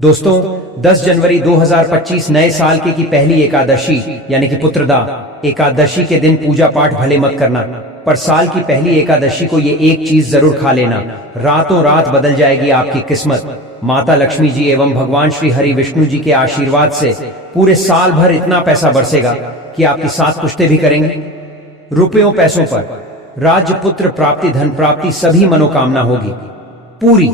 दोस्तों 10 जनवरी 2025 नए साल की पहली एकादशी यानी कि पुत्रदा एकादशी के दिन पूजा पाठ भले मत करना, पर साल की पहली एकादशी को ये एक चीज जरूर खा लेना। रातों रात बदल जाएगी आपकी किस्मत। माता लक्ष्मी जी एवं भगवान श्री हरि विष्णु जी के आशीर्वाद से पूरे साल भर इतना पैसा बरसेगा कि आपकी सात पुश्ते भी करेंगे। रुपयों पैसों पर, राज्य पुत्र प्राप्ति, धन प्राप्ति, सभी मनोकामना होगी पूरी।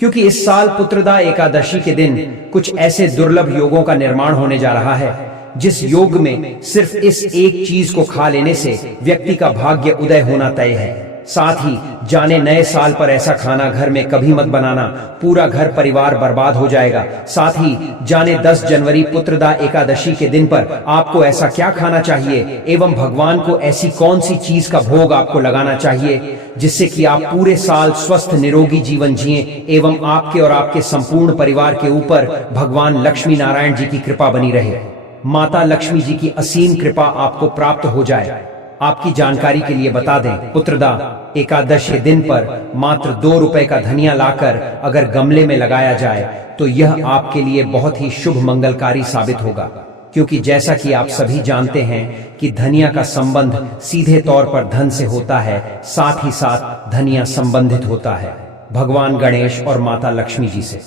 क्योंकि इस साल पुत्रदा एकादशी के दिन कुछ ऐसे दुर्लभ योगों का निर्माण होने जा रहा है जिस योग में सिर्फ इस एक चीज को खा लेने से व्यक्ति का भाग्य उदय होना तय है। साथ ही जाने नए साल पर ऐसा खाना घर में कभी मत बनाना, पूरा घर परिवार बर्बाद हो जाएगा। साथ ही जाने 10 जनवरी पुत्रदा एकादशी के दिन पर आपको ऐसा क्या खाना चाहिए एवं भगवान को ऐसी कौन सी चीज का भोग आपको लगाना चाहिए जिससे कि आप पूरे साल स्वस्थ निरोगी जीवन जिएं एवं आपके और आपके संपूर्ण परिवार के ऊपर भगवान लक्ष्मी नारायण जी की कृपा बनी रहे, माता लक्ष्मी जी की असीम कृपा आपको प्राप्त हो जाए। आपकी जानकारी के लिए बता दें, पुत्रदा एकादशी दिन पर मात्र 2 रुपए का धनिया लाकर अगर गमले में लगाया जाए तो यह आपके लिए बहुत ही शुभ मंगलकारी साबित होगा। क्योंकि जैसा कि आप सभी जानते हैं कि धनिया का संबंध सीधे तौर पर धन से होता है, साथ ही साथ धनिया संबंधित होता है भगवान गणेश और माता लक्ष्मी जी से।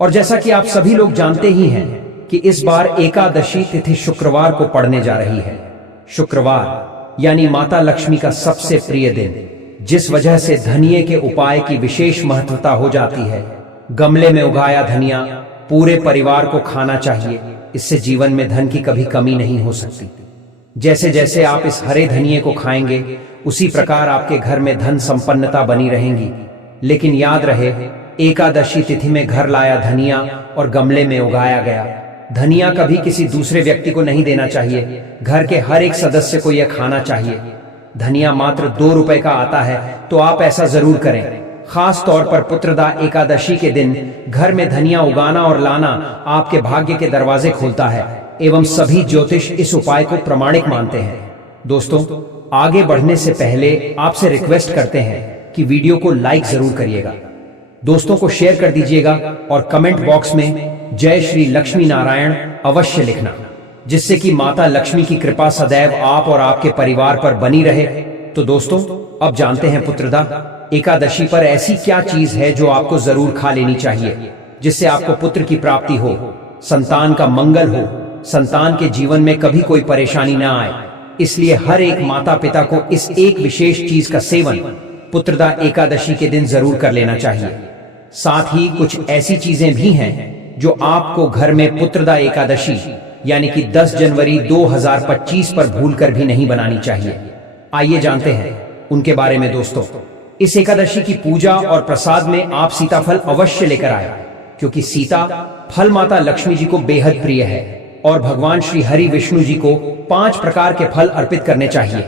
और जैसा कि आप सभी लोग जानते ही हैं कि इस बार एकादशी तिथि शुक्रवार को पड़ने जा रही है। शुक्रवार यानी माता लक्ष्मी का सबसे प्रिय दिन, जिस वजह से धनिये के उपाय की विशेष महत्वता हो जाती है। गमले में उगाया धनिया पूरे परिवार को खाना चाहिए, इससे जीवन में धन की कभी कमी नहीं हो सकती। जैसे जैसे आप इस हरे धनिये को खाएंगे उसी प्रकार आपके घर में धन संपन्नता बनी रहेंगी। लेकिन याद रहे, एकादशी तिथि में घर लाया धनिया और गमले में उगाया गया धनिया कभी किसी दूसरे व्यक्ति को नहीं देना चाहिए। घर के हर एक सदस्य को यह खाना चाहिए। धनिया मात्र 2 रुपए का आता है, तो आप ऐसा जरूर करें। खास तौर पर पुत्रदा एकादशी के दिन घर में धनिया उगाना और लाना आपके भाग्य के दरवाजे खोलता है एवं सभी ज्योतिष इस उपाय को प्रमाणिक मानते हैं। दोस्तों, आगे बढ़ने से पहले आपसे रिक्वेस्ट करते हैं कि वीडियो को लाइक जरूर करिएगा, दोस्तों को शेयर कर दीजिएगा और कमेंट बॉक्स में जय श्री लक्ष्मी नारायण अवश्य लिखना, जिससे कि माता लक्ष्मी की कृपा सदैव आप और आपके परिवार पर बनी रहे। तो दोस्तों, अब जानते हैं पुत्रदा एकादशी पर ऐसी क्या चीज है जो आपको जरूर खा लेनी चाहिए जिससे आपको पुत्र की प्राप्ति हो, संतान का मंगल हो, संतान के जीवन में कभी कोई परेशानी ना आए। इसलिए हर एक माता पिता को इस एक विशेष चीज का सेवन पुत्रदा एकादशी के दिन जरूर कर लेना चाहिए। साथ ही कुछ ऐसी चीजें भी हैं जो आपको घर में पुत्रदा एकादशी यानी कि 10 जनवरी 2025 पर भूलकर भी नहीं बनानी चाहिए। आइए जानते हैं उनके बारे में। दोस्तों, इस एकादशी की पूजा और प्रसाद में आप सीताफल अवश्य लेकर आए, क्योंकि सीता फल माता लक्ष्मी जी को बेहद प्रिय है और भगवान श्री हरि विष्णु जी को 5 प्रकार के फल अर्पित करने चाहिए।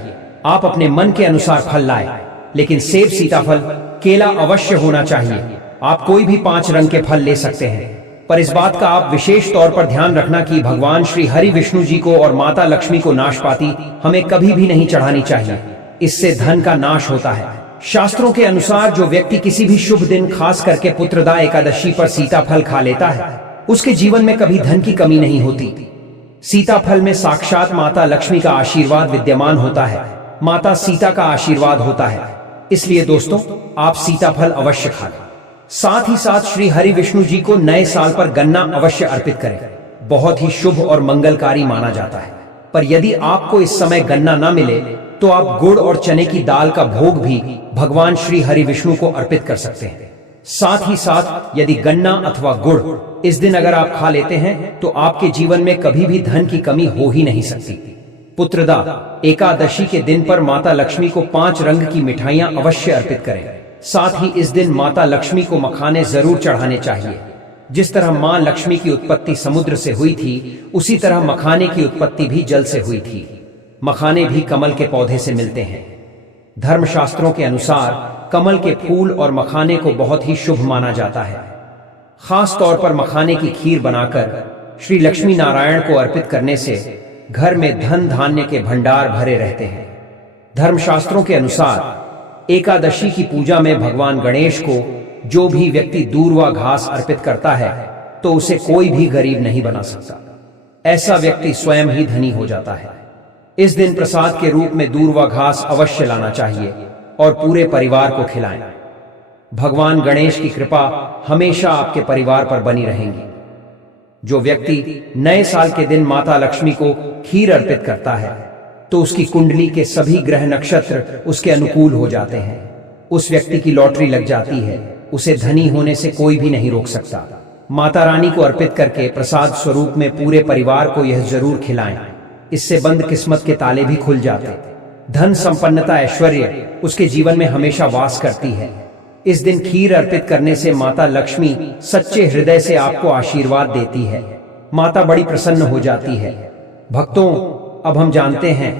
आप अपने मन के अनुसार फल लाए, लेकिन सेब, सीताफल, केला अवश्य होना चाहिए। आप कोई भी 5 रंग के फल ले सकते हैं, पर इस बात का आप विशेष तौर पर ध्यान रखना कि भगवान श्री हरि विष्णु जी को और माता लक्ष्मी को नाशपाती हमें कभी भी नहीं चढ़ानी चाहिए, इससे धन का नाश होता है। शास्त्रों के अनुसार जो व्यक्ति किसी भी शुभ दिन खास करके पुत्रदा एकादशी पर सीताफल खा लेता है, उसके जीवन में कभी धन की कमी नहीं होती। सीताफल में साक्षात माता लक्ष्मी का आशीर्वाद विद्यमान होता है, माता सीता का आशीर्वाद होता है। इसलिए दोस्तों, आप सीताफल अवश्य खाएं। साथ ही साथ श्री हरि विष्णु जी को नए साल पर गन्ना अवश्य अर्पित करें, बहुत ही शुभ और मंगलकारी माना जाता है। पर यदि आपको इस समय गन्ना ना मिले तो आप गुड़ और चने की दाल का भोग भी भगवान श्री हरि विष्णु को अर्पित कर सकते हैं। साथ ही साथ यदि गन्ना अथवा गुड़ इस दिन अगर आप खा लेते हैं तो आपके जीवन में कभी भी धन की कमी हो ही नहीं सकती। पुत्रदा एकादशी के दिन पर माता लक्ष्मी को 5 रंग की मिठाइयां अवश्य अर्पित करें। साथ ही इस दिन माता लक्ष्मी को मखाने जरूर चढ़ाने चाहिए। जिस तरह मां लक्ष्मी की उत्पत्ति समुद्र से हुई थी, उसी तरह मखाने की उत्पत्ति भी जल से हुई थी। मखाने भी कमल के पौधे से मिलते हैं। धर्मशास्त्रों के अनुसार कमल के फूल और मखाने को बहुत ही शुभ माना जाता है। खास तौर पर मखाने की खीर बनाकर श्री लक्ष्मी नारायण को अर्पित करने से घर में धन धान्य के भंडार भरे रहते हैं। धर्मशास्त्रों के अनुसार एकादशी की पूजा में भगवान गणेश को जो भी व्यक्ति दूर्वा घास अर्पित करता है तो उसे कोई भी गरीब नहीं बना सकता। ऐसा व्यक्ति स्वयं ही धनी हो जाता है। इस दिन प्रसाद के रूप में दूध व घास अवश्य लाना चाहिए और पूरे परिवार को खिलाएं। भगवान गणेश की कृपा हमेशा आपके परिवार पर बनी रहेगी। जो व्यक्ति नए साल के दिन माता लक्ष्मी को खीर अर्पित करता है तो उसकी कुंडली के सभी ग्रह नक्षत्र उसके अनुकूल हो जाते हैं। उस व्यक्ति की लॉटरी लग जाती है। उसे धनी होने से कोई भी नहीं रोक सकता। माता रानी को अर्पित करके प्रसाद स्वरूप में पूरे परिवार को यह जरूर खिलाएं। इससे बंद किस्मत के ताले भी खुल जाते। धन संपन्नता ऐश्वर्य उसके जीवन में हमेशा वास करती है। इस दिन खीर अर्पित करने से माता लक्ष्मी सच्चे हृदय से आपको आशीर्वाद देती है। माता बड़ी प्रसन्न हो जाती है। भक्तों, अब हम जानते हैं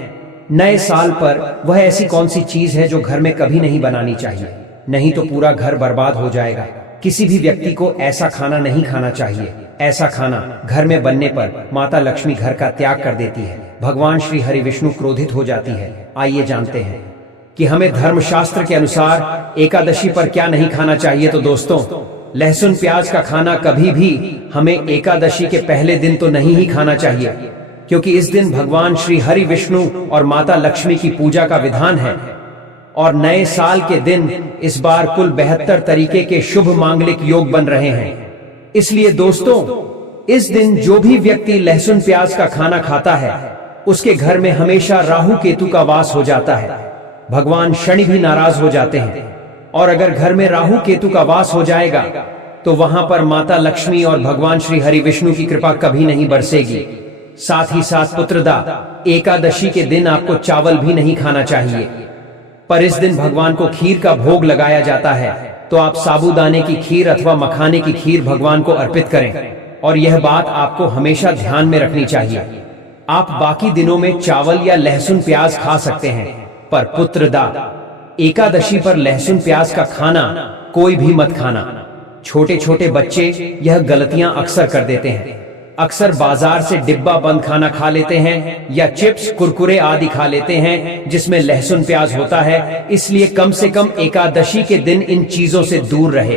नए साल पर वह ऐसी कौन सी चीज है जो घर में कभी नहीं बनानी चाहिए, नहीं तो पूरा घर बर्बाद हो जाएगा। किसी भी व्यक्ति को ऐसा खाना नहीं खाना चाहिए। ऐसा खाना घर में बनने पर माता लक्ष्मी घर का त्याग कर देती है। भगवान श्री हरि विष्णु क्रोधित हो जाती है। आइए जानते हैं कि हमें धर्मशास्त्र के अनुसार एकादशी पर क्या नहीं खाना चाहिए। तो दोस्तों, लहसुन प्याज का खाना कभी भी हमें एकादशी के पहले दिन तो नहीं ही खाना चाहिए, क्योंकि इस दिन भगवान श्री हरि विष्णु और माता लक्ष्मी की पूजा का विधान है। और नए साल के दिन इस बार कुल 72 तरीके के शुभ मांगलिक योग बन रहे हैं। इसलिए दोस्तों, इस दिन जो भी व्यक्ति लहसुन प्याज का खाना खाता है उसके घर में हमेशा राहु केतु का वास हो जाता है। भगवान शनि भी नाराज हो जाते हैं। और अगर घर में राहु केतु का वास हो जाएगा तो वहां पर माता लक्ष्मी और भगवान श्री हरि विष्णु की कृपा कभी नहीं बरसेगी। साथ ही साथ पुत्रदा एकादशी के दिन आपको चावल भी नहीं खाना चाहिए। पर इस दिन भगवान को खीर का भोग लगाया जाता है, तो आप साबूदाने की खीर अथवा मखाने की खीर भगवान को अर्पित करें। और यह बात आपको हमेशा ध्यान में रखनी चाहिए। आप बाकी दिनों में चावल या लहसुन प्याज खा सकते हैं, पर पुत्रदा एकादशी पर लहसुन प्याज का खाना कोई भी मत खाना। छोटे छोटे बच्चे यह गलतियां अक्सर कर देते हैं। अक्सर बाजार से डिब्बा बंद खाना खा लेते हैं या चिप्स कुरकुरे आदि खा लेते हैं जिसमें लहसुन प्याज होता है। इसलिए कम से कम एकादशी के दिन इन चीजों से दूर रहे।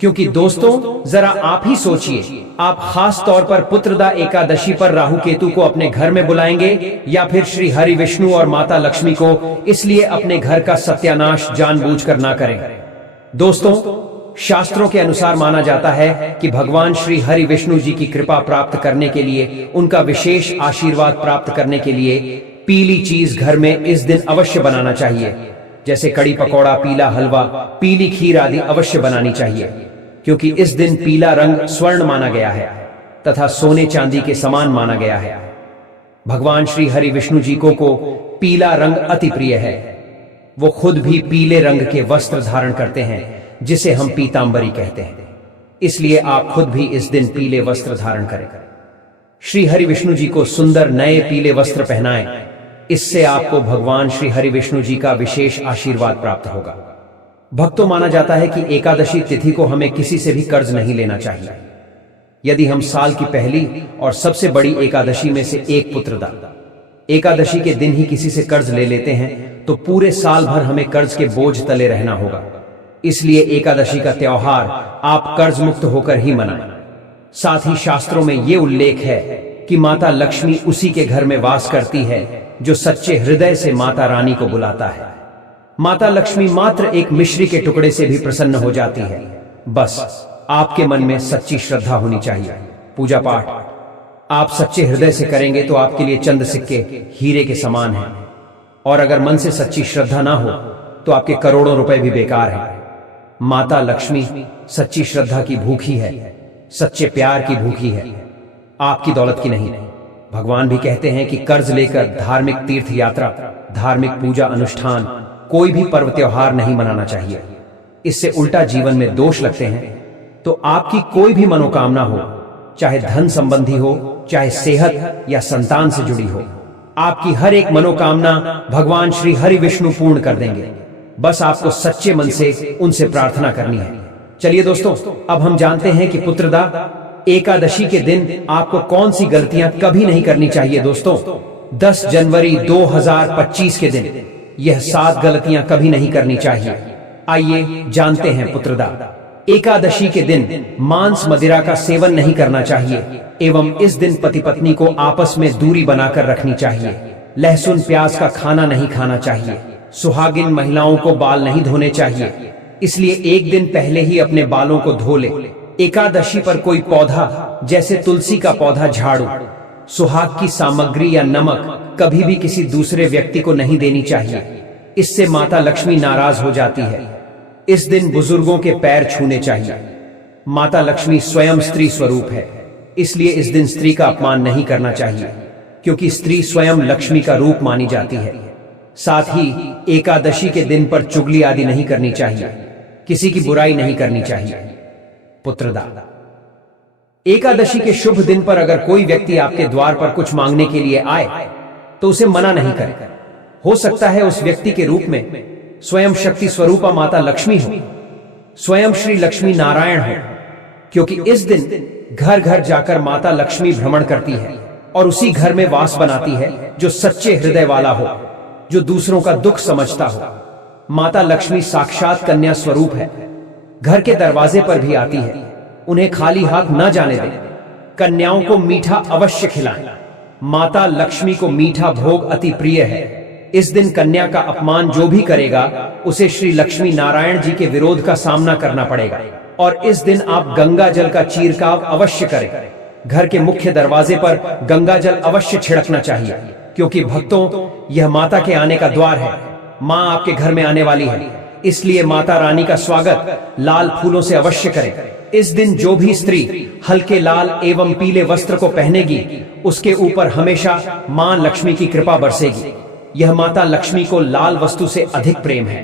क्योंकि दोस्तों, जरा आप ही सोचिए, आप खास तौर पर पुत्रदा एकादशी पर राहु केतु को अपने घर में बुलाएंगे या फिर श्री हरि विष्णु और माता लक्ष्मी को। इसलिए अपने घर का सत्यानाश जानबूझकर ना करें। दोस्तों, शास्त्रों के अनुसार माना जाता है कि भगवान श्री हरि विष्णु जी की कृपा प्राप्त करने के लिए, उनका विशेष आशीर्वाद प्राप्त करने के लिए पीली चीज घर में इस दिन अवश्य बनाना चाहिए। जैसे कड़ी पकौड़ा, पीला हलवा, पीली खीर आदि अवश्य बनानी चाहिए। क्योंकि इस दिन पीला रंग स्वर्ण माना गया है तथा सोने चांदी के समान माना गया है। भगवान श्री हरि विष्णु जी को पीला रंग अति प्रिय है। वो खुद भी पीले रंग के वस्त्र धारण करते हैं जिसे हम पीतांबरी कहते हैं। इसलिए आप खुद भी इस दिन पीले वस्त्र धारण करें। श्री हरि विष्णु जी को सुंदर नए पीले वस्त्र पहनाएं। इससे आपको भगवान श्री हरि विष्णु जी का विशेष आशीर्वाद प्राप्त होगा। भक्तों, माना जाता है कि एकादशी तिथि को हमें किसी से भी कर्ज नहीं लेना चाहिए। यदि हम साल की पहली और सबसे बड़ी एकादशी में से एक पुत्रदा एकादशी के दिन ही किसी से कर्ज ले लेते हैं तो पूरे साल भर हमें कर्ज के बोझ तले रहना होगा। इसलिए एकादशी का त्योहार आप कर्ज मुक्त होकर ही मनाएं। साथ ही शास्त्रों में ये उल्लेख है कि माता लक्ष्मी उसी के घर में वास करती है जो सच्चे हृदय से माता रानी को बुलाता है। माता लक्ष्मी मात्र एक मिश्री के टुकड़े से भी प्रसन्न हो जाती है। बस आपके मन में सच्ची श्रद्धा होनी चाहिए। पूजा पाठ आप सच्चे हृदय से करेंगे तो आपके लिए चंद सिक्के हीरे के समान हैं। और अगर मन से सच्ची श्रद्धा ना हो तो आपके करोड़ों रुपए भी बेकार हैं। माता लक्ष्मी सच्ची श्रद्धा की भूखी है, सच्चे प्यार की भूखी है, आपकी दौलत की नहीं। भगवान भी कहते हैं कि कर्ज लेकर धार्मिक तीर्थ यात्रा, धार्मिक पूजा अनुष्ठान, कोई भी पर्व त्योहार नहीं मनाना चाहिए। इससे उल्टा जीवन में दोष लगते हैं। तो आपकी कोई भी मनोकामना हो, चाहे धन संबंधी हो, चाहे सेहत या संतान से जुड़ी हो, आपकी हर एक मनोकामना भगवान श्री हरि विष्णु पूर्ण कर देंगे। बस आपको सच्चे मन से उनसे प्रार्थना करनी है। चलिए दोस्तों, अब हम जानते हैं कि पुत्रदा एकादशी के दिन आपको कौन सी गलतियां कभी नहीं करनी चाहिए। दोस्तों, 10 जनवरी 2025 के दिन यह 7 गलतियां कभी नहीं करनी चाहिए। आइए जानते हैं पुत्रदा। एकादशी के दिन मांस मदिरा का सेवन नहीं करना चाहिए एवं इस दिन पति पत्नी को आपस में दूरी बनाकर रखनी चाहिए। लहसुन प्याज का खाना नहीं खाना चाहिए। सुहागिन महिलाओं को बाल नहीं धोने चाहिए, इसलिए एक दिन पहले ही अपने बालों को धो ले। एकादशी पर कोई पौधा जैसे तुलसी का पौधा झाड़ू, सुहाग की सामग्री या नमक कभी भी किसी दूसरे व्यक्ति को नहीं देनी चाहिए, इससे माता लक्ष्मी नाराज हो जाती है। इस दिन बुजुर्गों के पैर छूने चाहिए। माता लक्ष्मी स्वयं स्त्री स्वरूप है, इसलिए इस दिन स्त्री का अपमान नहीं करना चाहिए, क्योंकि स्त्री स्वयं लक्ष्मी का रूप मानी जाती है। साथ ही एकादशी के दिन पर चुगली आदि नहीं करनी चाहिए, किसी की बुराई नहीं करनी चाहिए। पुत्रदा, एकादशी के शुभ दिन पर अगर कोई व्यक्ति आपके द्वार पर कुछ मांगने के लिए आए तो उसे मना नहीं करें। हो सकता है उस व्यक्ति के रूप में स्वयं शक्ति स्वरूपा माता लक्ष्मी हो, स्वयं श्री लक्ष्मी नारायण हो, क्योंकि इस दिन घर घर जाकर माता लक्ष्मी भ्रमण करती है और उसी घर में वास बनाती है जो सच्चे हृदय वाला हो, जो दूसरों का दुख समझता हो। माता लक्ष्मी साक्षात कन्या स्वरूप है, घर के दरवाजे पर भी आती है। उन्हें खाली हाथ न जाने दें। कन्याओं को मीठा अवश्य खिलाएं। माता लक्ष्मी को मीठा भोग अति प्रिय है। इस दिन कन्या का अपमान जो भी करेगा उसे श्री लक्ष्मी नारायण जी के विरोध का सामना करना पड़ेगा। और इस दिन आप गंगा जल का चीरकाव अवश्य करें। घर के मुख्य दरवाजे पर गंगा जल अवश्य छिड़कना चाहिए, क्योंकि भक्तों, यह माता के आने का द्वार है। माँ आपके घर में आने वाली है, इसलिए माता रानी का स्वागत लाल फूलों से अवश्य करें। इस दिन जो भी स्त्री हल्के लाल एवं पीले वस्त्र को पहनेगी उसके ऊपर हमेशा मां लक्ष्मी की कृपा बरसेगी। यह माता लक्ष्मी को लाल वस्तु से अधिक प्रेम है।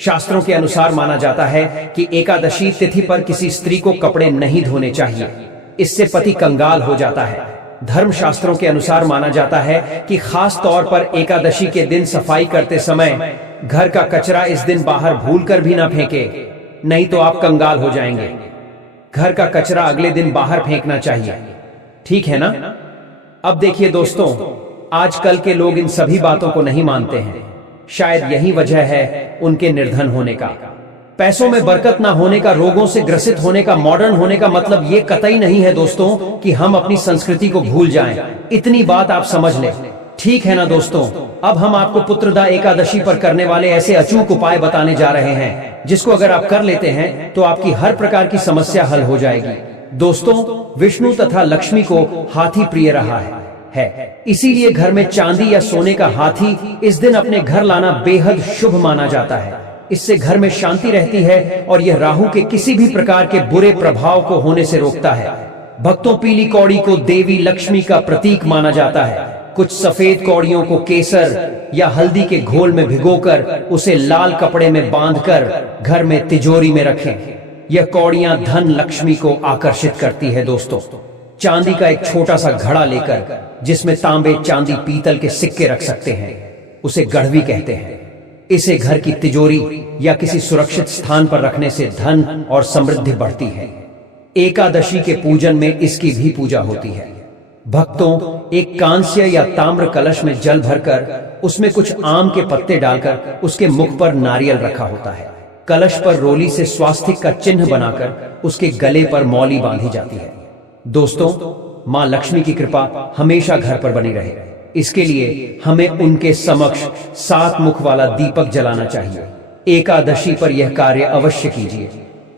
शास्त्रों के अनुसार माना जाता है कि एकादशी तिथि पर किसी स्त्री को कपड़े नहीं धोने चाहिए, इससे पति कंगाल हो जाता है। धर्म शास्त्रों के अनुसार माना जाता है कि खास तौर पर एकादशी के दिन सफाई करते समय घर का कचरा इस दिन बाहर भूलकर भी ना फेंके, नहीं तो आप कंगाल हो जाएंगे। घर का कचरा अगले दिन बाहर फेंकना चाहिए, ठीक है ना? अब देखिए दोस्तों, आजकल के लोग इन सभी बातों को नहीं मानते हैं। शायद यही वजह है उनके निर्धन होने का, पैसों में बरकत ना होने का, रोगों से ग्रसित होने का। मॉडर्न होने का मतलब ये कतई नहीं है दोस्तों कि हम अपनी संस्कृति को भूल जाएं। इतनी बात आप समझ लें, ठीक है ना दोस्तों? अब हम आपको पुत्रदा एकादशी पर करने वाले ऐसे अचूक उपाय बताने जा रहे हैं, जिसको अगर आप कर लेते हैं तो आपकी हर प्रकार की समस्या हल हो जाएगी। दोस्तों, विष्णु तथा लक्ष्मी को हाथी प्रिय रहा है। इसीलिए घर में चांदी या सोने का हाथी इस दिन अपने घर लाना बेहद शुभ माना जाता है। इससे घर में शांति रहती है और यह राहु के किसी भी प्रकार के बुरे प्रभाव को होने से रोकता है। भक्तों, पीली कौड़ी को देवी लक्ष्मी का प्रतीक माना जाता है। कुछ सफेद कौड़ियों को केसर या हल्दी के घोल में भिगोकर उसे लाल कपड़े में बांधकर घर में तिजोरी में रखें। यह कौड़ियां धन लक्ष्मी को आकर्षित करती है। दोस्तों, चांदी का एक छोटा सा घड़ा लेकर जिसमें तांबे, चांदी, पीतल के सिक्के रख सकते हैं, उसे गढ़वी कहते हैं। इसे घर की तिजोरी या किसी सुरक्षित स्थान पर रखने से धन और समृद्धि बढ़ती है। एकादशी के पूजन में इसकी भी पूजा होती है। भक्तों, एक कांस्य या ताम्र कलश में जल भरकर उसमें कुछ आम के पत्ते डालकर उसके मुख पर नारियल रखा होता है। कलश पर रोली से स्वास्तिक का चिन्ह बनाकर उसके गले पर मौली बांधी जाती है। दोस्तों, मां लक्ष्मी की कृपा हमेशा घर पर बनी रहे, इसके लिए हमें उनके समक्ष 7 मुख वाला दीपक जलाना चाहिए। एकादशी पर यह कार्य अवश्य कीजिए।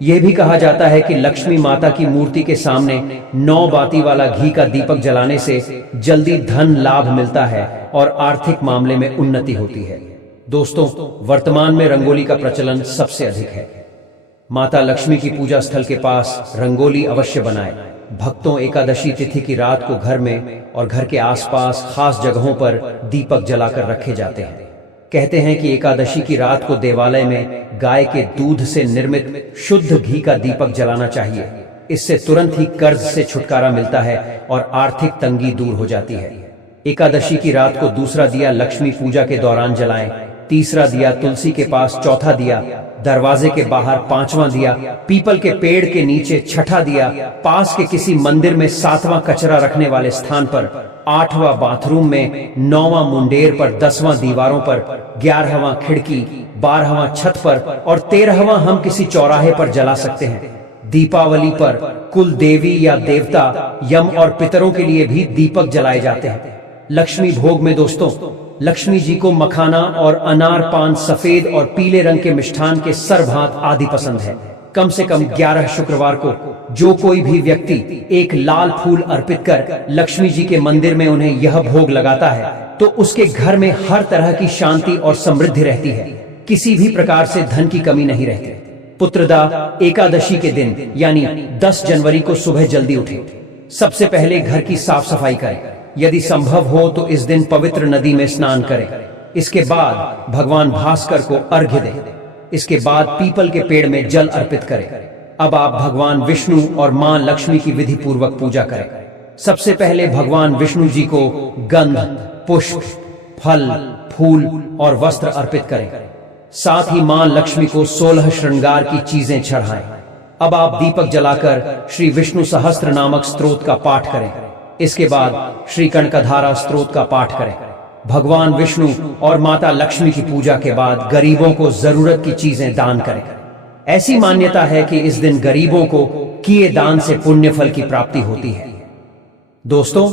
यह भी कहा जाता है कि लक्ष्मी माता की मूर्ति के सामने 9 बाती वाला घी का दीपक जलाने से जल्दी धन लाभ मिलता है और आर्थिक मामले में उन्नति होती है। दोस्तों, वर्तमान में रंगोली का प्रचलन सबसे अधिक है। माता लक्ष्मी की पूजा स्थल के पास रंगोली अवश्य बनाएं। भक्तों, एकादशी तिथि की रात को घर में और घर के आसपास खास जगहों पर दीपक जलाकर रखे जाते हैं। कहते हैं कि एकादशी की रात को देवालय में गाय के दूध से निर्मित शुद्ध घी का दीपक जलाना चाहिए। इससे तुरंत ही कर्ज से छुटकारा मिलता है और आर्थिक तंगी दूर हो जाती है। एकादशी की रात को दूसरा दिया लक्ष्मी पूजा के दौरान जलाएं, तीसरा दिया तुलसी के पास, चौथा दिया दरवाजे के बाहर, 5वां दिया पीपल के पेड़ के नीचे, छठा दिया पास के किसी मंदिर में, 7वां कचरा रखने वाले स्थान पर, 8वां बाथरूम में, 9वां मुंडेर पर, 10वां दीवारों पर, 11वां खिड़की, 12वां छत पर और 13वां हम किसी चौराहे पर जला सकते हैं। दीपावली पर कुल देवी या देवता, यम और पितरों के लिए भी दीपक जलाए जाते हैं। लक्ष्मी भोग में दोस्तों, लक्ष्मी जी को मखाना और अनार, पान, सफेद और पीले रंग के मिष्ठान के सरभात आदि पसंद है। कम से कम 11 शुक्रवार को जो कोई भी व्यक्ति एक लाल फूल अर्पित कर लक्ष्मी जी के मंदिर में उन्हें यह भोग लगाता है तो उसके घर में हर तरह की शांति और समृद्धि रहती है। किसी भी प्रकार से धन की कमी नहीं रहती। पुत्रदा एकादशी के दिन यानी 10 जनवरी को सुबह जल्दी उठे। सबसे पहले घर की साफ सफाई करें। यदि संभव हो तो इस दिन पवित्र नदी में स्नान करें। इसके बाद भगवान भास्कर को अर्घ्य दें। इसके बाद पीपल के पेड़ में जल अर्पित करें। अब आप भगवान विष्णु और मां लक्ष्मी की विधि पूर्वक पूजा करें। सबसे पहले भगवान विष्णु जी को गंध, पुष्प, फल, फूल और वस्त्र अर्पित करें। साथ ही मां लक्ष्मी को 16 श्रृंगार की चीजें चढ़ाएं। अब आप दीपक जलाकर श्री विष्णु सहस्त्र नामक स्तोत्र का पाठ करें। इसके बाद श्री कनकधारा स्तोत्र का पाठ करें। भगवान विष्णु और माता लक्ष्मी की पूजा के बाद गरीबों को जरूरत की चीजें दान करें। ऐसी मान्यता है कि इस दिन गरीबों को किए दान से पुण्य फल की प्राप्ति होती है। दोस्तों,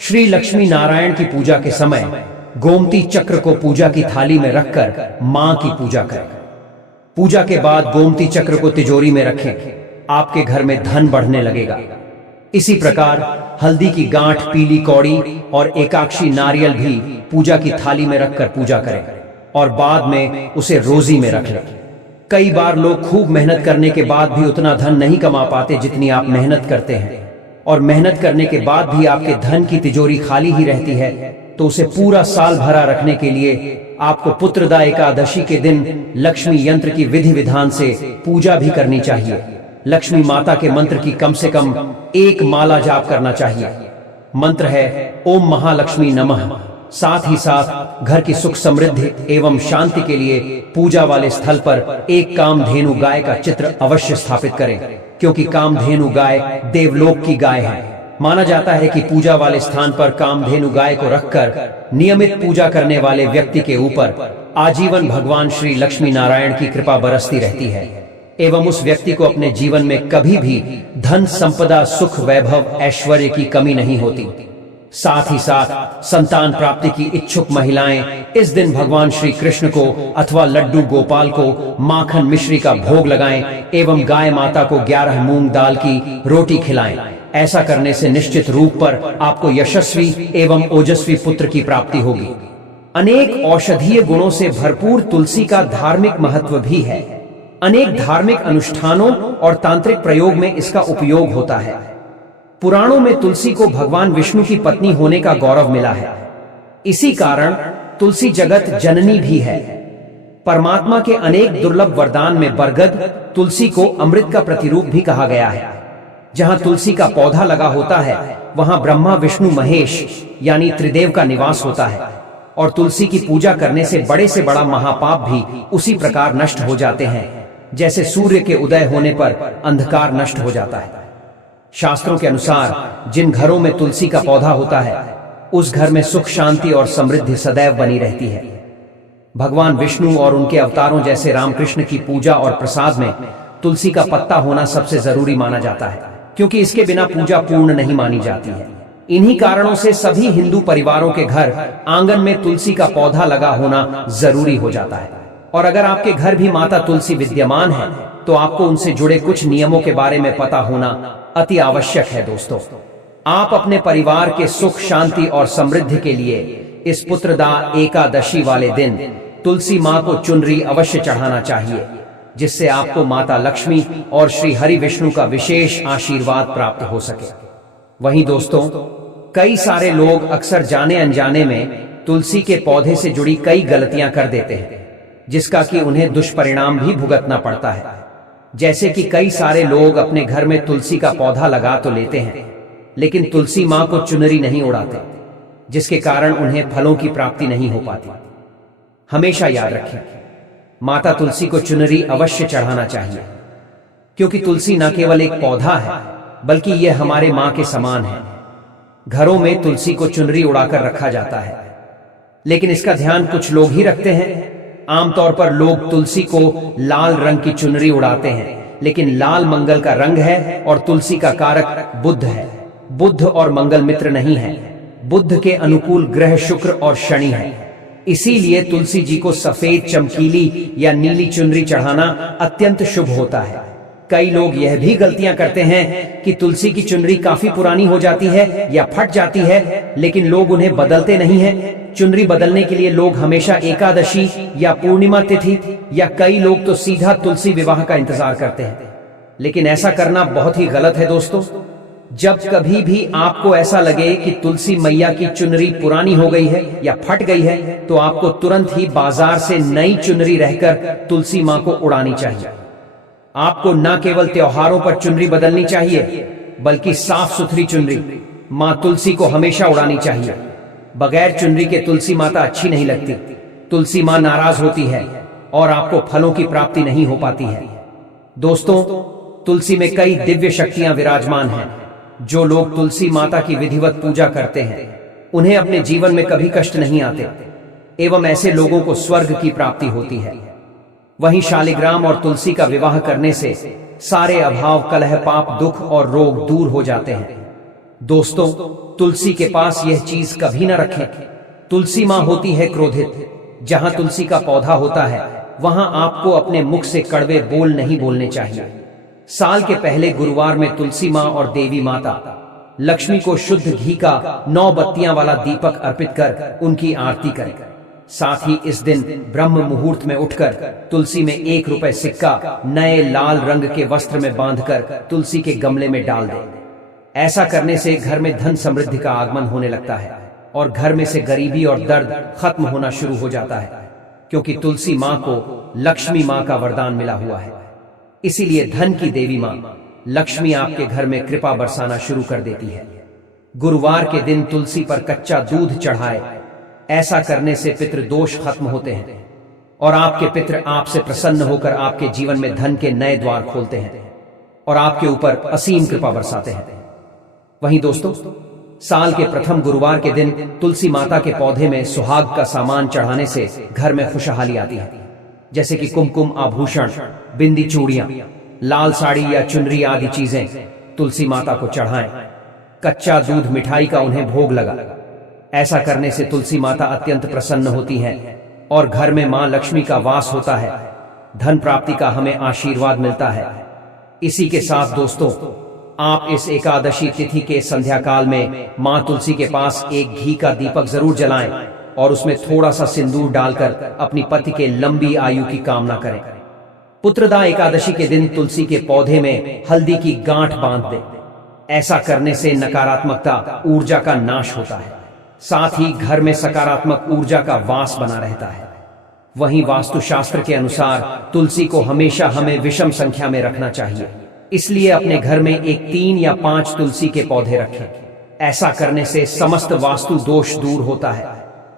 श्री लक्ष्मी नारायण की पूजा के समय गोमती चक्र को पूजा की थाली में रखकर मां की पूजा करें। पूजा के बाद गोमती चक्र को तिजोरी में रखें। आपके घर में धन बढ़ने लगेगा। इसी प्रकार हल्दी की गांठ, पीली कौड़ी और एकाक्षी नारियल भी पूजा की थाली में रखकर पूजा करें और बाद में उसे रोजी में रख लें। कई बार लोग खूब मेहनत करने के बाद भी उतना धन नहीं कमा पाते जितनी आप मेहनत करते हैं, और मेहनत करने के बाद भी आपके धन की तिजोरी खाली ही रहती है, तो उसे पूरा साल भरा रखने के लिए आपको पुत्रदा एकादशी के दिन लक्ष्मी यंत्र की विधि विधान से पूजा भी करनी चाहिए। लक्ष्मी माता के मंत्र की कम से कम 1 माला जाप करना चाहिए। मंत्र है ओम महालक्ष्मी नमः। साथ ही साथ घर की सुख समृद्धि एवं शांति के लिए पूजा वाले स्थल पर एक कामधेनु गाय का चित्र अवश्य स्थापित करें, क्योंकि कामधेनु गाय देवलोक की गाय है। माना जाता है कि पूजा वाले स्थान पर कामधेनु गाय को रखकर नियमित पूजा करने वाले व्यक्ति के ऊपर आजीवन भगवान श्री लक्ष्मी नारायण की कृपा बरसती रहती है एवं उस व्यक्ति को अपने जीवन में कभी भी धन, संपदा, सुख, वैभव, ऐश्वर्य की कमी नहीं होती। साथ ही साथ संतान प्राप्ति की इच्छुक महिलाएं इस दिन भगवान श्री कृष्ण को अथवा लड्डू गोपाल को माखन मिश्री का भोग लगाएं एवं गाय माता को 11 मूंग दाल की रोटी खिलाएं। ऐसा करने से निश्चित रूप पर आपको यशस्वी एवं ओजस्वी पुत्र की प्राप्ति होगी। अनेक औषधीय गुणों से भरपूर तुलसी का धार्मिक महत्व भी है। अनेक धार्मिक अनुष्ठानों और तांत्रिक प्रयोग में इसका उपयोग होता है। पुराणों में तुलसी को भगवान विष्णु की पत्नी होने का गौरव मिला है। इसी कारण तुलसी जगत जननी भी है। परमात्मा के अनेक दुर्लभ वरदान में बरगद, तुलसी को अमृत का प्रतिरूप भी कहा गया है। जहां तुलसी का पौधा लगा होता है वहां ब्रह्मा, विष्णु, महेश यानी त्रिदेव का निवास होता है, और तुलसी की पूजा करने से बड़ा महापाप भी उसी प्रकार नष्ट हो जाते हैं जैसे सूर्य के उदय होने पर अंधकार नष्ट हो जाता है। शास्त्रों के अनुसार जिन घरों में तुलसी का पौधा होता है उस घर में सुख, शांति और समृद्धि सदैव बनी रहती है। भगवान विष्णु और उनके अवतारों जैसे रामकृष्ण की पूजा और प्रसाद में तुलसी का पत्ता होना सबसे जरूरी माना जाता है, क्योंकि इसके बिना पूजा पूर्ण नहीं मानी जाती है। इन्हीं कारणों से सभी हिंदू परिवारों के घर आंगन में तुलसी का पौधा लगा होना जरूरी हो जाता है। और अगर आपके घर भी माता तुलसी विद्यमान है तो आपको उनसे जुड़े कुछ नियमों के बारे में पता होना अति आवश्यक है। दोस्तों, आप अपने परिवार के सुख, शांति और समृद्धि के लिए इस पुत्रदा एकादशी वाले दिन तुलसी मां को चुनरी अवश्य चढ़ाना चाहिए, जिससे आपको माता लक्ष्मी और श्री हरि विष्णु का विशेष आशीर्वाद प्राप्त हो सके। वहीं दोस्तों, कई सारे लोग अक्सर जाने अनजाने में तुलसी के पौधे से जुड़ी कई गलतियां कर देते हैं, जिसका कि उन्हें दुष्परिणाम भी भुगतना पड़ता है। जैसे कि कई सारे लोग अपने घर में तुलसी का पौधा लगा तो लेते हैं, लेकिन तुलसी मां को चुनरी नहीं उड़ाते, जिसके कारण उन्हें फलों की प्राप्ति नहीं हो पाती। हमेशा याद रखें, माता तुलसी को चुनरी अवश्य चढ़ाना चाहिए, क्योंकि तुलसी न केवल एक पौधा है बल्कि यह हमारे मां के समान है। घरों में तुलसी को चुनरी उड़ाकर रखा जाता है, लेकिन इसका ध्यान कुछ लोग ही रखते हैं। आमतौर पर लोग तुलसी को लाल रंग की चुनरी उड़ाते हैं, लेकिन लाल मंगल का रंग है और तुलसी का कारक बुध है। बुध और मंगल मित्र नहीं है। बुध के अनुकूल ग्रह शुक्र और शनि है। इसीलिए तुलसी जी को सफेद चमकीली या नीली चुनरी चढ़ाना अत्यंत शुभ होता है। कई लोग यह भी गलतियां करते हैं कि तुलसी की चुनरी काफी पुरानी हो जाती है या फट जाती है, लेकिन लोग उन्हें बदलते नहीं हैं। चुनरी बदलने के लिए लोग हमेशा एकादशी या पूर्णिमा तिथि या कई लोग तो सीधा तुलसी विवाह का इंतजार करते हैं, लेकिन ऐसा करना बहुत ही गलत है दोस्तों। जब कभी भी आपको ऐसा लगे कि तुलसी मैया की चुनरी पुरानी हो गई है या फट गई है, तो आपको तुरंत ही बाजार से नई चुनरी रहकर तुलसी मां को उड़ानी चाहिए। आपको न केवल त्योहारों पर चुनरी बदलनी चाहिए, बल्कि साफ सुथरी चुनरी मां तुलसी को हमेशा उड़ानी चाहिए। बगैर चुनरी के तुलसी माता अच्छी नहीं लगती। तुलसी मां नाराज होती है और आपको फलों की प्राप्ति नहीं हो पाती है। दोस्तों, तुलसी में कई दिव्य शक्तियां विराजमान हैं। जो लोग तुलसी माता की विधिवत पूजा करते हैं, उन्हें अपने जीवन में कभी कष्ट नहीं आते एवं ऐसे लोगों को स्वर्ग की प्राप्ति होती है। वहीं शालिग्राम और तुलसी का विवाह करने से सारे अभाव, कलह, पाप, दुख और रोग दूर हो जाते हैं। दोस्तों, तुलसी के पास यह चीज कभी न रखें। तुलसी मां होती है क्रोधित। जहां तुलसी का पौधा होता है, वहां आपको अपने मुख से कड़वे बोल नहीं बोलने चाहिए। साल के पहले गुरुवार में तुलसी मां और देवी माता लक्ष्मी को शुद्ध घी का 9 बत्तियां वाला दीपक अर्पित कर उनकी आरती करें। साथ ही इस दिन ब्रह्म मुहूर्त में उठकर तुलसी में 1 रुपए सिक्का नए लाल रंग के वस्त्र में बांधकर तुलसी के गमले में डाल दें। ऐसा करने से घर में धन समृद्धि का आगमन होने लगता है और घर में से गरीबी और दर्द खत्म होना शुरू हो जाता है, क्योंकि तुलसी मां को लक्ष्मी मां का वरदान मिला हुआ है। इसीलिए धन की देवी मां लक्ष्मी आपके घर में कृपा बरसाना शुरू कर देती है। गुरुवार के दिन तुलसी पर कच्चा दूध चढ़ाए। ऐसा करने से पितृ दोष खत्म होते हैं और आपके पितृ आपसे प्रसन्न होकर आपके जीवन में धन के नए द्वार खोलते हैं और आपके ऊपर असीम कृपा बरसाते हैं। वहीं दोस्तों, साल के प्रथम गुरुवार के दिन तुलसी माता के पौधे में सुहाग का सामान चढ़ाने से घर में खुशहाली आती है, जैसे कि कुमकुम, आभूषण, बिंदी, चूड़ियां, लाल साड़ी या चुनरी आदि चीजें तुलसी माता को चढ़ाएं। कच्चा दूध, मिठाई का उन्हें भोग लगा। ऐसा करने से तुलसी माता अत्यंत प्रसन्न होती हैं और घर में मां लक्ष्मी का वास होता है। धन प्राप्ति का हमें आशीर्वाद मिलता है। इसी के साथ दोस्तों, आप इस एकादशी तिथि के संध्या काल में मां तुलसी के पास एक घी का दीपक जरूर जलाएं और उसमें थोड़ा सा सिंदूर डालकर अपनी पति के लंबी आयु की कामना करें। पुत्रदा एकादशी के दिन तुलसी के पौधे में हल्दी की गांठ बांध दें। ऐसा करने से नकारात्मकता, ऊर्जा का नाश होता है। साथ ही घर में सकारात्मक ऊर्जा का वास बना रहता है। वहीं वास्तुशास्त्र के अनुसार तुलसी को हमेशा हमें विषम संख्या में रखना चाहिए। इसलिए अपने घर में एक 3 या 5 तुलसी के पौधे रखें। ऐसा करने से समस्त वास्तु दोष दूर होता है।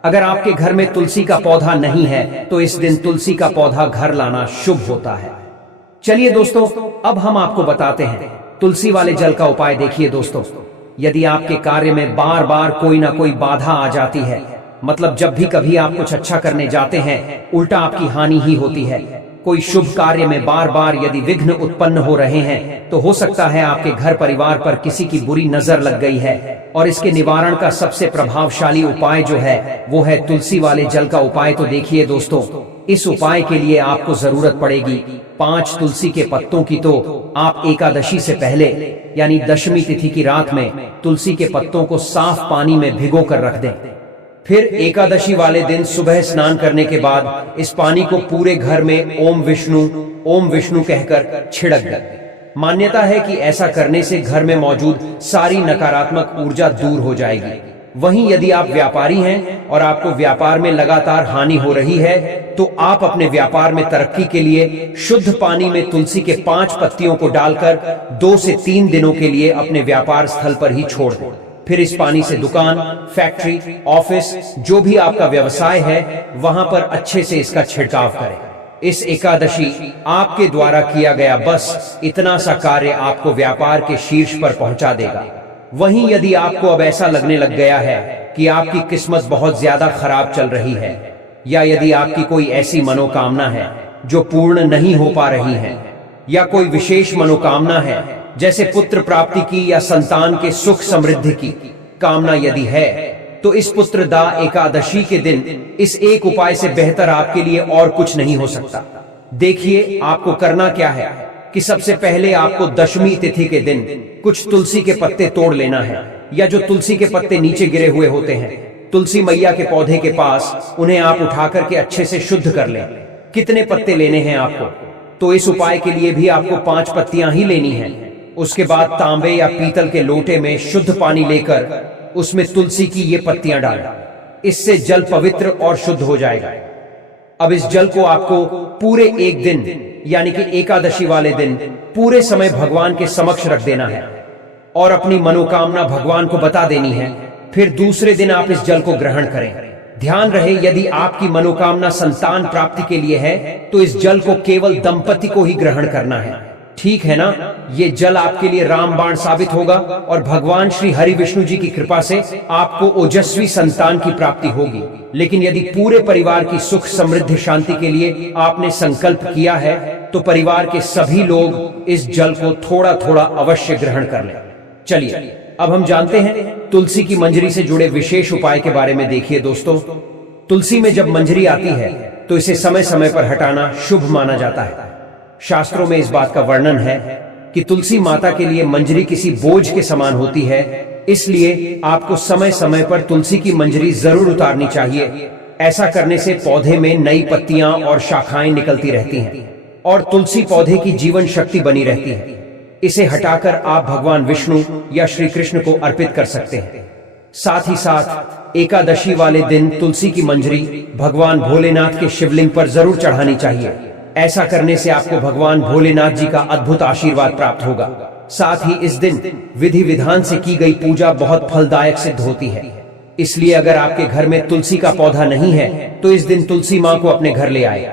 अगर आपके घर में तुलसी का पौधा नहीं है, तो इस दिन तुलसी का पौधा घर लाना शुभ होता है। चलिए दोस्तों, अब हम आपको बताते हैं तुलसी वाले जल का उपाय। देखिए दोस्तों, यदि आपके कार्य में बार बार कोई ना कोई बाधा आ जाती है, मतलब जब भी कभी आप कुछ अच्छा करने जाते हैं, उल्टा आपकी हानि ही होती है। कोई शुभ कार्य में बार बार यदि विघ्न उत्पन्न हो रहे हैं, तो हो सकता है आपके घर परिवार पर किसी की बुरी नजर लग गई है। और इसके निवारण का सबसे प्रभावशाली उपाय जो है, वो है तुलसी वाले जल का उपाय। तो देखिए दोस्तों, इस उपाय के लिए आपको जरूरत पड़ेगी 5 तुलसी के पत्तों की। तो आप एकादशी से पहले यानी दशमी तिथि की रात में तुलसी के पत्तों को साफ पानी में भिगो कर रख दें। फिर एकादशी वाले दिन सुबह स्नान करने के बाद इस पानी को पूरे घर में ओम विष्णु कहकर छिड़क दें। मान्यता है कि ऐसा करने से घर में मौजूद सारी नकारात्मक ऊर्जा दूर हो जाएगी। वहीं यदि आप व्यापारी हैं और आपको व्यापार में लगातार हानि हो रही है, तो आप अपने व्यापार में तरक्की के लिए शुद्ध पानी में तुलसी के 5 पत्तियों को डालकर 2 से 3 दिनों के लिए अपने व्यापार स्थल पर ही छोड़ दें। फिर इस पानी से दुकान, फैक्ट्री, ऑफिस, जो भी आपका व्यवसाय है, वहां पर अच्छे से इसका छिड़काव करें। इस एकादशी आपके द्वारा किया गया बस इतना सा कार्य आपको व्यापार के शीर्ष पर पहुंचा देगा। वहीं यदि आपको अब ऐसा लगने लग गया है कि आपकी किस्मत बहुत ज्यादा खराब चल रही है, या यदि आपकी कोई ऐसी मनोकामना है जो पूर्ण नहीं हो पा रही है, या कोई विशेष मनोकामना है, जैसे पुत्र प्राप्ति की या संतान के सुख समृद्धि की कामना यदि है, तो इस पुत्रदा एकादशी के दिन इस एक उपाय से बेहतर आपके लिए और कुछ नहीं हो सकता। देखिए आपको करना क्या है कि सबसे पहले आपको दशमी तिथि के दिन कुछ तुलसी के पत्ते तोड़ लेना है, या जो तुलसी के पत्ते नीचे गिरे हुए होते हैं तुलसी मैया के पौधे के पास, उन्हें आप उठा करके अच्छे से शुद्ध कर लें। कितने पत्ते लेने हैं आपको, तो इस उपाय के लिए भी आपको 5 पत्तियां ही लेनी हैं। उसके बाद तांबे या पीतल के लोटे में शुद्ध पानी लेकर उसमें तुलसी की ये पत्तियां डालें। इससे जल पवित्र और शुद्ध हो जाएगा। अब इस जल को आपको पूरे एक दिन यानी कि एकादशी वाले दिन पूरे समय भगवान के समक्ष रख देना है और अपनी मनोकामना भगवान को बता देनी है। फिर दूसरे दिन आप इस जल को ग्रहण करें। ध्यान रहे, यदि आपकी मनोकामना संतान प्राप्ति के लिए है तो इस जल को केवल दंपति को ही ग्रहण करना है। ठीक है ना? ये जल आपके लिए रामबाण साबित होगा और भगवान श्री हरि विष्णु जी की कृपा से आपको ओजस्वी संतान की प्राप्ति होगी। लेकिन यदि पूरे परिवार की सुख समृद्धि शांति के लिए आपने संकल्प किया है तो परिवार के सभी लोग इस जल को थोड़ा थोड़ा अवश्य ग्रहण कर लें। चलिए अब हम जानते हैं तुलसी की मंजरी से जुड़े विशेष उपाय के बारे में। देखिए दोस्तों, तुलसी में जब मंजरी आती है तो इसे समय समय पर हटाना शुभ माना जाता है। शास्त्रों में इस बात का वर्णन है कि तुलसी माता के लिए मंजरी किसी बोझ के समान होती है, इसलिए आपको समय समय पर तुलसी की मंजरी जरूर उतारनी चाहिए। ऐसा करने से पौधे में नई पत्तियां और शाखाएं निकलती रहती हैं और तुलसी पौधे की जीवन शक्ति बनी रहती है। इसे हटाकर आप भगवान विष्णु या श्री कृष्ण को अर्पित कर सकते हैं। साथ ही साथ एकादशी वाले दिन तुलसी की मंजरी भगवान भोलेनाथ के शिवलिंग पर जरूर चढ़ानी चाहिए। ऐसा करने से आपको भगवान भोलेनाथ जी का अद्भुत आशीर्वाद प्राप्त होगा। साथ ही इस दिन विधि विधान से की गई पूजा बहुत फलदायक सिद्ध होती है। इसलिए अगर आपके घर में तुलसी का पौधा नहीं है तो इस दिन तुलसी माँ को अपने घर ले आए।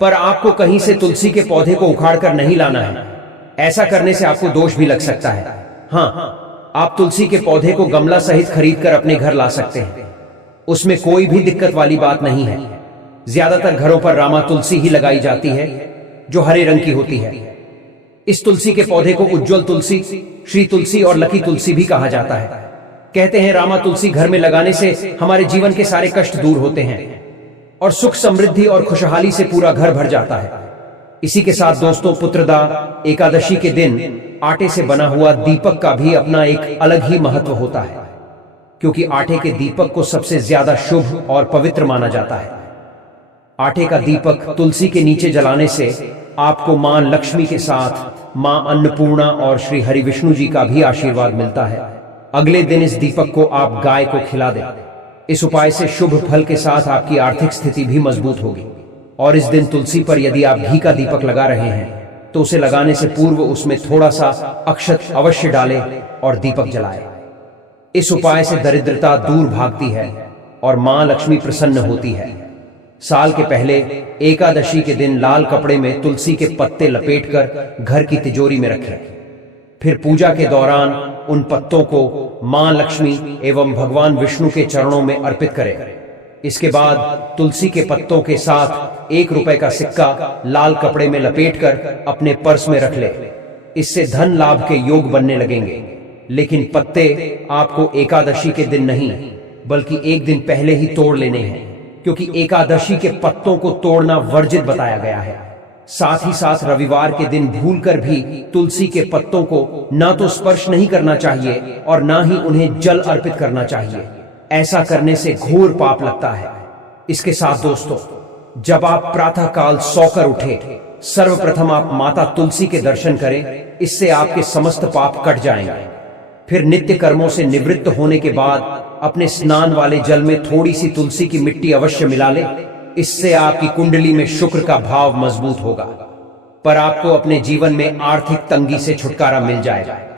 पर आपको कहीं से तुलसी के पौधे को उखाड़ कर नहीं लाना है। ऐसा करने से आपको दोष भी लग सकता है। हाँ, आप तुलसी के पौधे को गमला सहित खरीद कर अपने घर ला सकते हैं। उसमें कोई भी दिक्कत वाली बात नहीं है। ज्यादातर घरों पर रामा तुलसी ही लगाई जाती है जो हरे रंग की होती है। इस तुलसी के पौधे को उज्जवल तुलसी, श्री तुलसी और लकी तुलसी भी कहा जाता है। कहते हैं रामा तुलसी घर में लगाने से हमारे जीवन के सारे कष्ट दूर होते हैं और सुख समृद्धि और खुशहाली से पूरा घर भर जाता है। इसी के साथ दोस्तों, पुत्रदा एकादशी के दिन आटे से बना हुआ दीपक का भी अपना एक अलग ही महत्व होता है, क्योंकि आटे के दीपक को सबसे ज्यादा शुभ और पवित्र माना जाता है। आटे का दीपक तुलसी के नीचे जलाने से आपको मां लक्ष्मी के साथ मां अन्नपूर्णा और श्री हरि विष्णु जी का भी आशीर्वाद मिलता है। अगले दिन इस दीपक को आप गाय को खिला दें। इस उपाय से शुभ फल के साथ आपकी आर्थिक स्थिति भी मजबूत होगी। और इस दिन तुलसी पर यदि आप घी का दीपक लगा रहे हैं तो उसे लगाने से पूर्व उसमें थोड़ा सा अक्षत अवश्य डालें और दीपक जलाएं। इस उपाय से दरिद्रता दूर भागती है और मां लक्ष्मी प्रसन्न होती है। साल के पहले एकादशी के दिन लाल कपड़े में तुलसी के पत्ते लपेटकर घर की तिजोरी में रखें। फिर पूजा के दौरान उन पत्तों को मां लक्ष्मी एवं भगवान विष्णु के चरणों में अर्पित करें। इसके बाद तुलसी के पत्तों के साथ 1 रुपए का सिक्का लाल कपड़े में लपेटकर अपने पर्स में रख ले। इससे धन लाभ के योग बनने लगेंगे। लेकिन पत्ते आपको एकादशी के दिन नहीं बल्कि एक दिन पहले ही तोड़ लेने हैं, क्योंकि एकादशी के पत्तों को तोड़ना वर्जित बताया गया है। साथ ही साथ रविवार के दिन भूलकर भी तुलसी के पत्तों को ना तो स्पर्श नहीं करना चाहिए और ना ही उन्हें जल अर्पित करना चाहिए। ऐसा करने से घोर पाप लगता है। इसके साथ दोस्तों, जब आप प्रातः काल सोकर उठे, सर्वप्रथम आप माता तुलसी के दर्शन करें। इससे आपके समस्त पाप कट जाएंगे। फिर नित्य कर्मों से निवृत्त होने के बाद अपने स्नान वाले जल में थोड़ी सी तुलसी की मिट्टी अवश्य मिला ले। इससे आपकी कुंडली में शुक्र का भाव मजबूत होगा, पर आपको अपने जीवन में आर्थिक तंगी से छुटकारा मिल जाएगा।